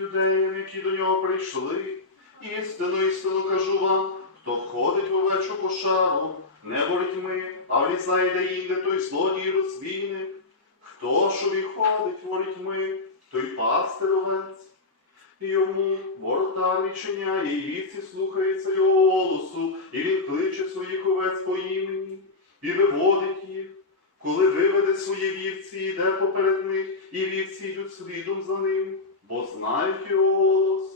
юдеям, які до нього прийшли. Істину, істину кажу вам, хто входить в овечу кошару, не ворітьми, а влізає де інде, той злодій і розбійник. Хто ж увіходить ворітьми, той пастир овець. Йому воротар відчиняє, і вівці слухаються його голосу, і він кличе своїх овець по імені, і виводить їх. Коли виведе свої вівці, йде поперед них, і вівці йдуть слідом за ним, бо знають його голос.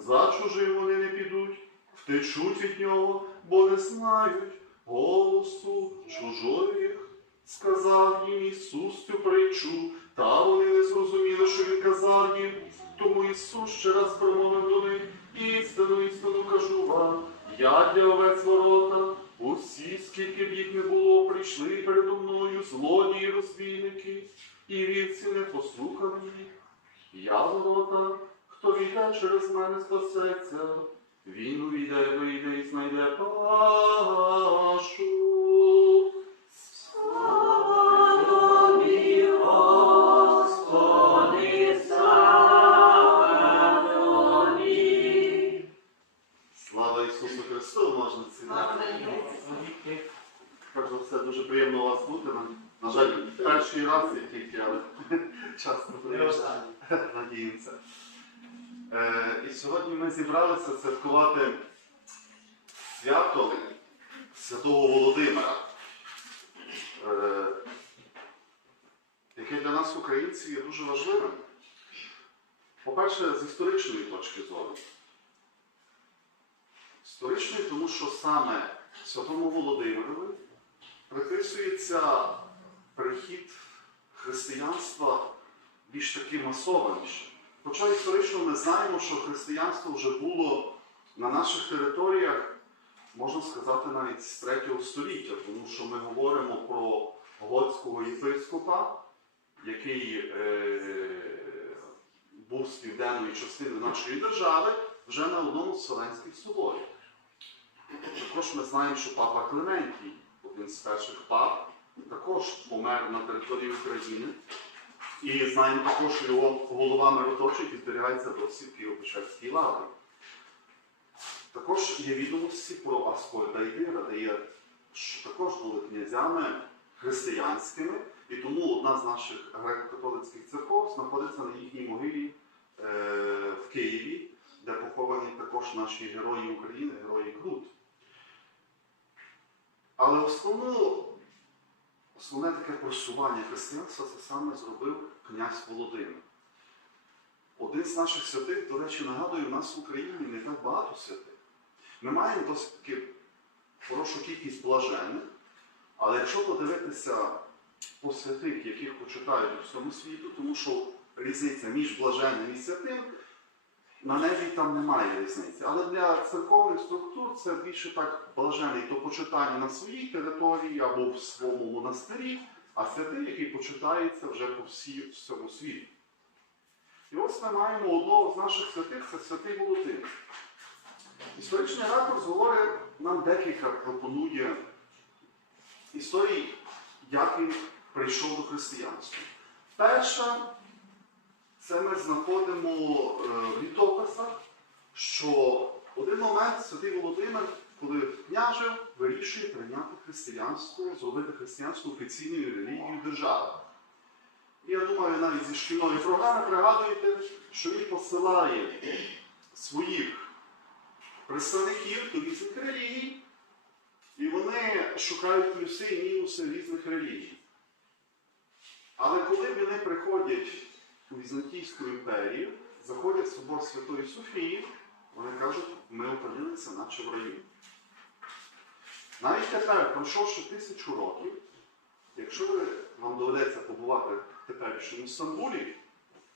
За чужим вони не підуть, втечуть від нього, бо не знають голосу чужих. Сказав їм Ісус цю притчу, та вони не зрозуміли, що він казав їм. Тому Ісус ще раз промовив до них, істину, істину кажу вам, я для овець ворота, усі, скільки б їх не було, прийшли передо мною злодії, розбійники, і вівці не послухали їх. Я ворота, хто війде через мене спасеться, він увійде, вийде і знайде пашу. Тобі, Господи. Слава Ісусу Христу, можна ці Перш за все, дуже приємно у вас бути. На, на жаль, перший раз я тільки, але часто. Надіємося. Е, і сьогодні ми зібралися святкувати свято Святого Володимира, е, яке для нас, українців, є дуже важливим. По-перше, з історичної точки зору. Історичної, тому що саме Святому Володимирові приписується прихід християнства більш таки масованіше. Хоча історично ми знаємо, що християнство вже було на наших територіях, можна сказати, навіть з 3 століття, тому що ми говоримо про готського єпископа, який е, був з південної частини нашої держави вже на одному з Вселенських соборів. Також ми знаємо, що папа Клементій, один з перших пап, також помер на території України. І знаємо також, що його голова мироточить і зберігається досі в Києво-Печерській лаврі. Також є відомості про Аскольда і Дира, де є, що також були князями християнськими, і тому одна з наших греко-католицьких церков знаходиться на їхній могилі е, в Києві, де поховані також наші герої України, герої Крут. Але основну, основне таке просування християнства це саме зробив князь Володимир. Один з наших святих, до речі, нагадую, у нас в Україні не так багато святих. Ми маємо досить хорошу кількість блажених, але якщо подивитися по святих, яких почитають у всьому світу, тому що різниця між блаженним і святим, на небі там немає різниці. Але для церковних структур це більше так блажений до почитання на своїй території або в своєму монастирі, а святий, який почитається вже по всьому світу. І ось ми маємо одного з наших святих, це святий Володимир. Історичний ракурс говорить нам декілька пропонує історій, як він прийшов до християнства. Перша, це ми знаходимо е, в літописах, що в один момент святий Володимир, коли княжив, вирішує прийняти християнство, зробити християнство офіційною релігією держави. І я думаю, навіть зі шкільної програми пригадуєте, що він посилає своїх представників до різних релігій, і вони шукають плюси і мінуси різних релігій. Але коли вони приходять у Візантійську імперію, заходять в собор Святої Софії, вони кажуть, ми опинилися наче в раю. Навіть тепер, пройшовши тисячу років, якщо ви, вам доведеться побувати в теперішньому Стамбулі,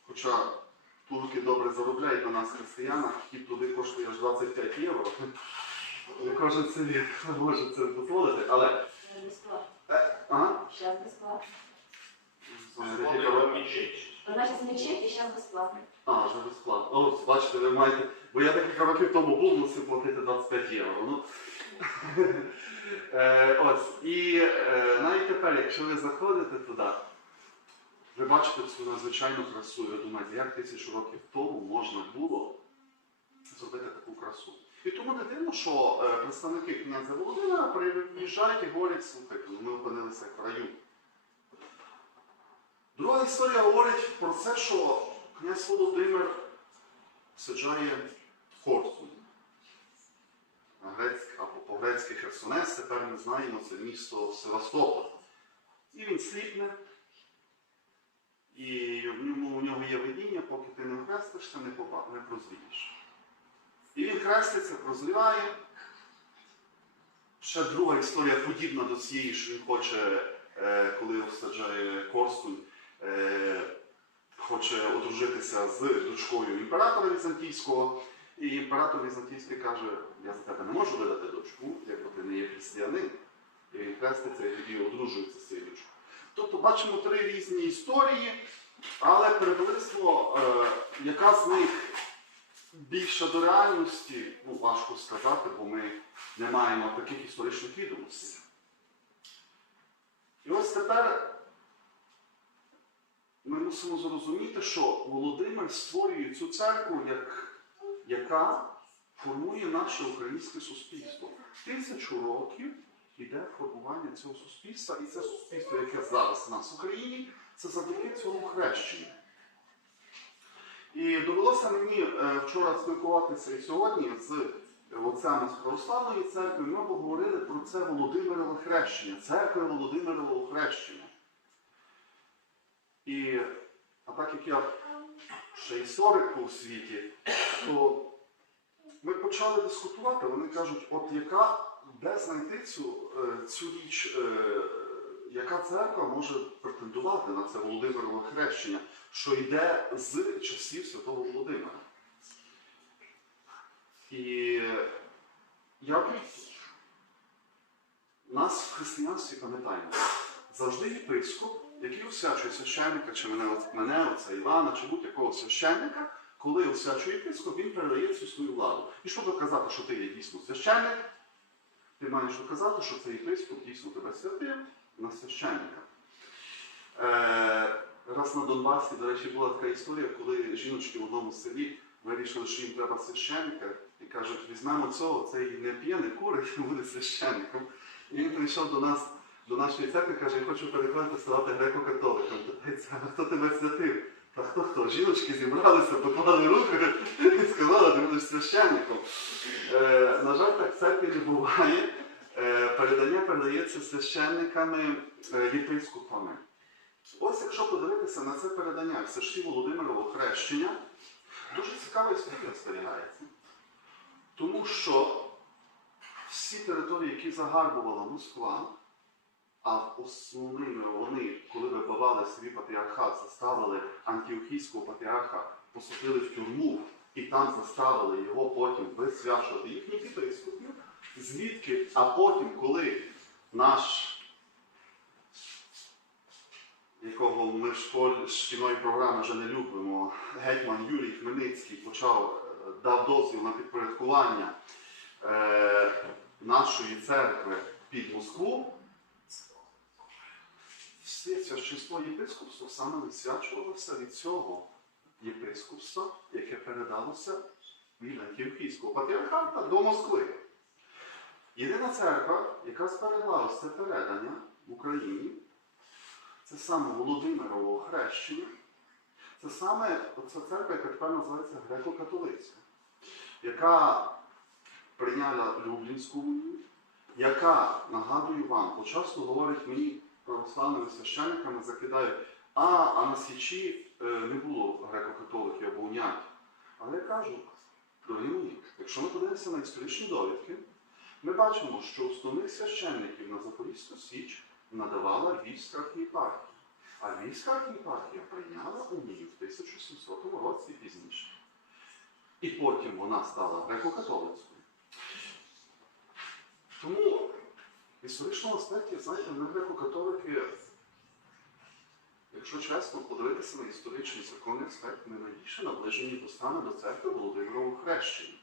хоча турки добре заробляють на нас християнах, вхід туди коштує аж 25 євро. Не кожен собі може це дозволити, але. Бесплатно. Е, ага. Сейчас бесплатно. Декілька років. Значит, мечеть и сейчас бесплатно. А, вже безплатно. О, бачите, ви маєте. Бо я декілька років тому був, мусив платити 25 євро. Ну. е, ось. І е, навіть тепер, якщо ви заходите туди, Ви бачите цю надзвичайну красу, і ви думаєте, як тисячу років тому можна було зробити таку красу. І тому не дивно, що е, представники князя Володимира приїжджають і говорять, слухайте, ну ми опинилися в раю. Друга історія говорить про це, що князь Володимир саджає. На або по-грецьки Херсонес, тепер ми знаємо це місто Севастополь. І він сліпне, і в ньому, у нього є видіння, поки ти не хрестишся, не, попа- не прозрієш. І він хреститься, прозріває. Ще друга історія подібна до цієї, що він хоче, е, коли саджає Корсунь, хоче одружитися з дочкою імператора Візантійського. І імператор Візантійський каже, я за тебе не можу видати дочку, якби ти не є християнин. І він хреститься і тоді одружується з цією дочкою. Тобто бачимо три різні історії, але приблизно е, яка з них більша до реальності, ну, важко сказати, бо ми не маємо таких історичних відомостей. І ось тепер ми мусимо зрозуміти, що Володимир створює цю церкву, як, яка формує наше українське суспільство. Тисячу років іде формування цього суспільства, і це суспільство, яке зараз у нас в Україні, це завдяки цьому хрещенню. І довелося мені е, вчора спілкуватися і сьогодні з отцями з православної церкви. Ми поговорили про це Володимирове хрещення, церкви Володимирового хрещення. І а так як я ще історик у світі, то ми почали дискутувати. Вони кажуть, от яка, де знайти цю, е, цю річ, е, яка церква може претендувати на це Володимирове хрещення, що йде з часів святого Володимира. І я нас в християнстві пам'ятаємо, завжди єпископ, який освячує священника, чи мене, мене отця Івана, чи будь-якого священника, коли освячує єпископ, він передає цю свою владу. І щоб доказати, що ти є дійсно священник, ти маєш доказати, що цей єпископ дійсно тебе святив на священника. Е, раз на Донбасі, до речі, була така історія, коли жіночки в одному селі вирішили, що їм треба священника, і кажуть, візьмемо цього, цей не п'є, не курить, буде священником. І він прийшов до нас, до нашої церкви, каже, я хочу переходити ставати греко-католиком. Хто тебе святив? Та хто хто? Жіночки зібралися, поклали руки і сказали, ти будеш священником. Е, на жаль, так в церкві не буває. Е, передання передається священниками, е, єпископами. Ось якщо подивитися на це передання в Саші Володимирового хрещення, дуже цікава історія зберігається. Тому що всі території, які загарбувала Москва, а основними вони, коли вибивали собі патріархат, заставили антиохійського патріарха, посадили в тюрму і там заставили його потім висвячувати їхніх єпископів, звідки, а потім, коли наш якого ми в школі шкільної програми вже не любимо, гетьман Юрій Хмельницький почав е, дав дозвіл на підпорядкування е, нашої церкви під Москву. Все священство єпископства саме висвячувалося від цього єпископства, яке передалося від Антіохійського патріархата до Москви. Єдина церква, яка зберегла це передання в Україні, це саме Володимирового хрещення. Це саме оця церква, яка тепер називається греко-католицька, яка прийняла Люблінську унію, яка, нагадую вам, почасто говорить мені православними священниками, закидають, а, а на Січі е, не було греко-католиків або унятів. Але я кажу, дорогі мої, якщо ми подивимося на історичні довідки, ми бачимо, що основних священників на Запорізьку Січ надавала Львівська архієпархія. А Львівська архієпархія прийняла унію в 1700 році пізніше. І потім вона стала греко-католицькою. Тому історичному аспекті, знаєте, ми греко-католики, якщо чесно подивитися на історичний законний аспект, ми найбільше наближені до стану до церкви Володимирового хрещення.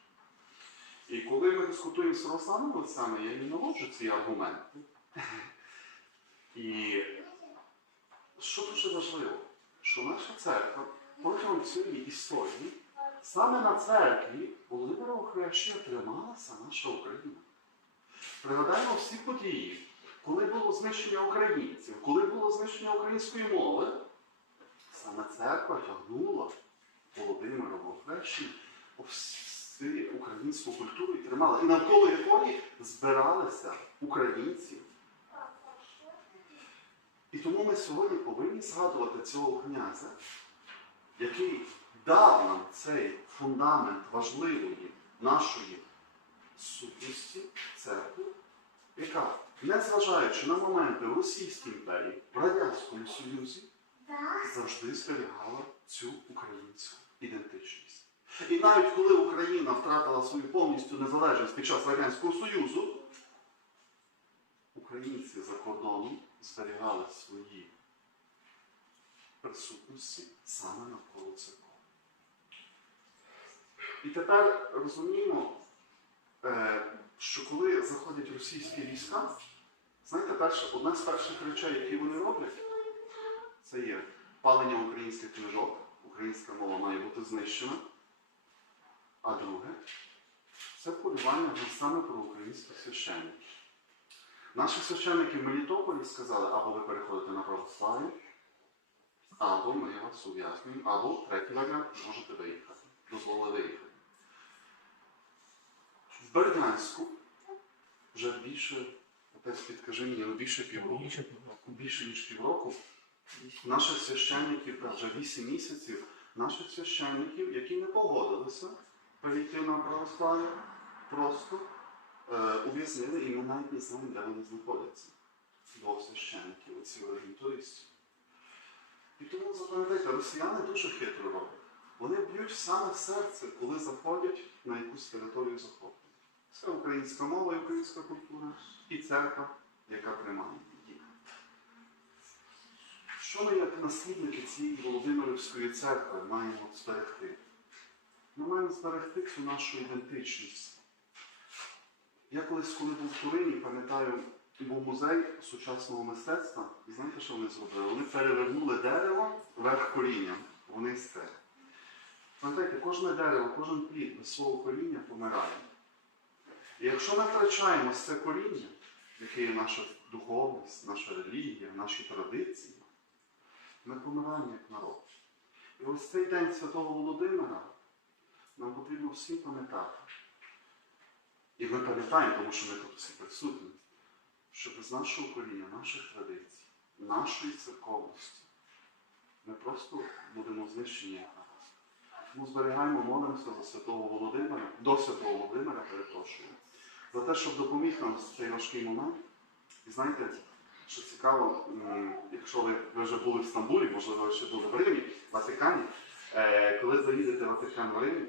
І коли ми дискутуємо з православними отцями, я їм наводжу ці аргументи. І що дуже важливо, що наша церква протягом всієї історії, саме на церкві Володимирового хрещення трималася наша Україна. Пригадаємо всі події, коли було знищення українців, коли було знищення української мови, саме церква тягнула Володимирового хрещення українську культуру і тримала, і навколо якої збиралися українці. І тому ми сьогодні повинні згадувати цього князя, який дав нам цей фундамент важливої нашої сутності церкви, яка, незважаючи на моменти в Російській імперії, в Радянському Союзі, завжди зберігала цю українську ідентичність. І навіть коли Україна втратила свою повністю незалежність під час Радянського Союзу, українці за кордоном зберігали свої присутності саме навколо церкви. І тепер розуміємо, що коли заходять російські війська, знаєте, перше, одна з перших речей, які вони роблять, це є палення українських книжок, українська мова має бути знищена. А друге, це полювання саме про українських священників. Наші священники в Мелітополі сказали, або ви переходите на православ'я, або ми вас ув'язнюємо, або третій варіант можете виїхати. Дозволили виїхати. Бердянську вже більше, отець підкажи мені, більше півроку, Більше півроку. більше ніж півроку, наших священників, та вже 8 місяців, наших священників, які не погодилися перейти на православ'я, просто е, ув'язнили, і ми навіть не знаємо, де вони знаходяться. Двох священників, оці орієнтуристів. І тому запам'ятайте, росіяни дуже хитро роблять. Вони б'ють саме серце, коли заходять на якусь територію захоплення. Це українська мова і українська культура, і церква, яка приймає їх. Що ми, як наслідники цієї Володимирівської церкви, маємо зберегти? Ми маємо зберегти цю нашу ідентичність. Я колись, коли був в Турині, пам'ятаю, був музей сучасного мистецтва, і знаєте, що вони зробили? Вони перевернули дерево вверх корінням. Вони з це. Пам'ятаєте, кожне дерево, кожен плід без свого коріння помирає. Якщо ми втрачаємо це коріння, яке є наша духовність, наша релігія, наші традиції, ми помираємо як народ. І ось цей день Святого Володимира нам потрібно всім пам'ятати. І ми пам'ятаємо, тому що ми тут всі присутні, що без нашого коріння, наших традицій, нашої церковності ми просто будемо знищені. Тому зберігаємо, молимося за святого Володимира, до святого Володимира, перепрошую, за те, щоб допоміг нам в цей важкий момент. І знаєте, що цікаво, якщо ви, ви вже були в Стамбулі, можливо, ви ще були в Римі, в Ватикані, е, коли заїдете в Ватикан в Римі,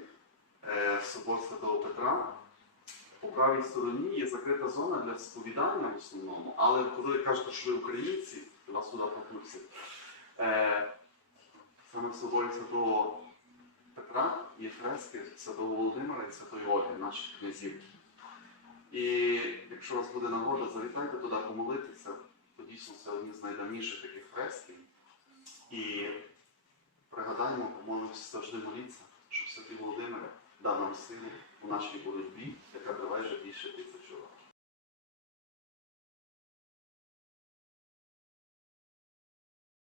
е, собор Святого Петра, по правій стороні є закрита зона для сповідання в основному, але коли ви кажете, що ви українці, вас туди пропустять, е, саме в соборі Святого Петра є фрески Святого Володимира і Святої Ольги, наших князів. І якщо у вас буде нагода, завітайте туди помолитися, то дійсно це одні з найдавніших таких фресків. І пригадаємо, помолимося завжди моліться, щоб Святий Володимир дав нам силу у нашій боротьбі, яка триває вже більше тисячі років.